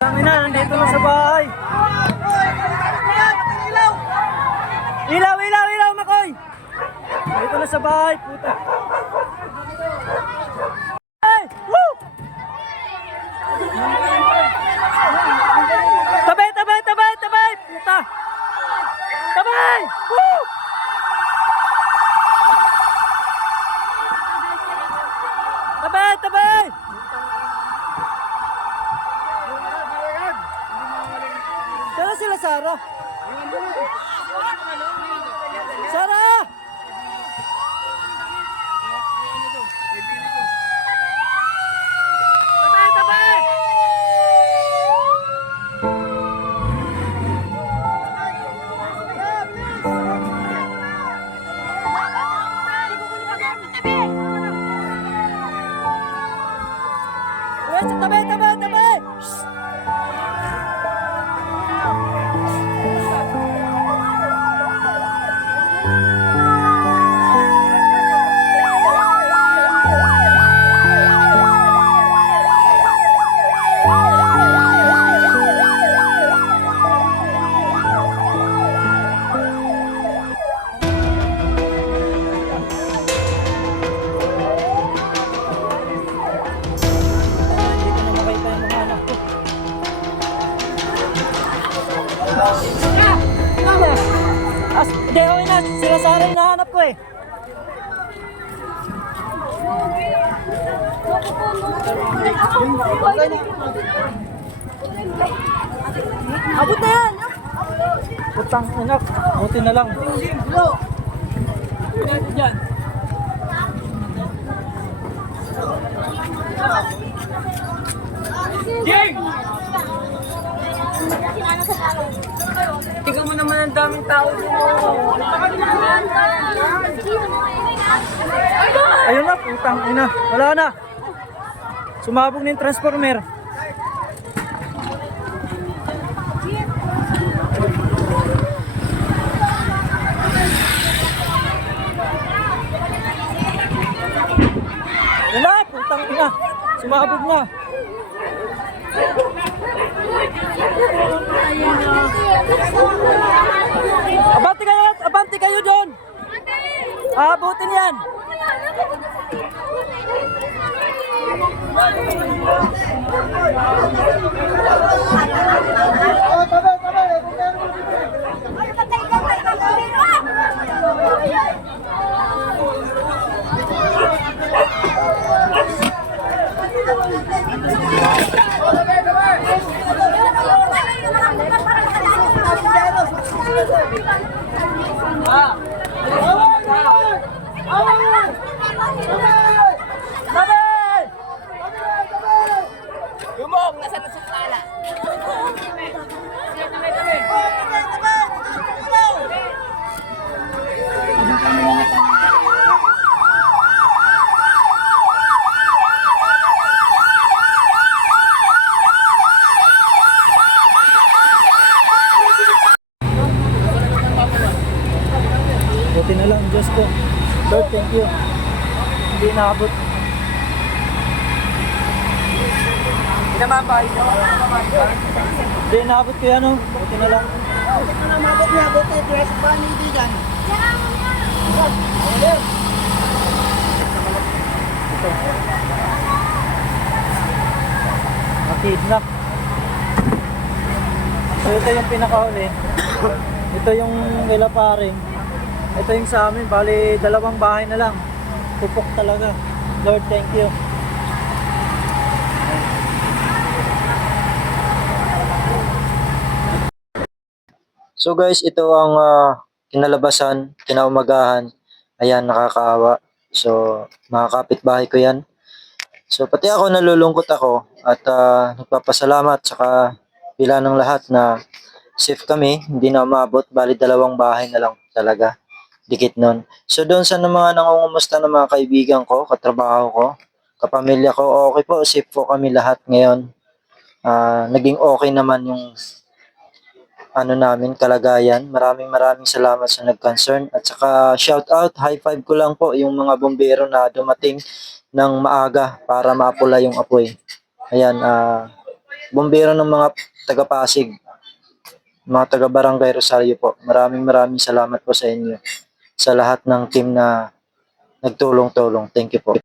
Kami na, nandito na sa bahay. Ilaw, ilaw, ilaw, Makoy! Nandito na sa bahay, puta. Hey! Woo! Tabay, tabay, tabay, tabay! Puta! Tabay! Woo! Tabay, tabay! Saan sila, Sarah? Sarah! Tabay, tabay! Tabay, tabay, tabay! Hindi, okay na. Sila Sarah yung nahanap ko eh. Abot na yan! Putang inak. Buti na lang. Jing! Tingnan mo naman ang daming tao dito. Ayun na, putang ina. Wala na. Sumabog na yung transformer. Wala, putang ina. Sumabog na. Abante kayo doon. Abutin yan. Yumong, nasa nasukala. Buti na lang, Diyos ko. Lord, thank you. Hindi naabot. Hindi naabot ko yan, oh. Buti na lang. Buti na mabot niya, buti dress pa ni Digan. Nakidnap. So ito yung pinakahuli. Ito yung wala paring. Ito yung sa amin, bali dalawang bahay na lang. Pupok talaga. Lord, thank you. So guys, ito ang kinalabasan, kinaumagahan. Ayan, nakakaawa. So, mga kapitbahay ko yan. So, pati ako nalulungkot ako at nagpapasalamat saka pila ng lahat na safe kami. Hindi na umabot, bali dalawang bahay na lang talaga. Dikit nun. So, doon sa mga nangungumusta ng mga kaibigan ko, katrabaho ko, kapamilya ko, okay po, safe po kami lahat ngayon. Naging okay naman yung namin, kalagayan. Maraming salamat sa nag-concern. At saka shout out, high five ko lang po yung mga bombero na dumating ng maaga para maapula yung apoy. Ayan, bumbero ng mga taga-Pasig, mga taga-Barangay Rosario po. Maraming salamat po sa inyo, sa lahat ng team na nagtulong-tulong. Thank you po.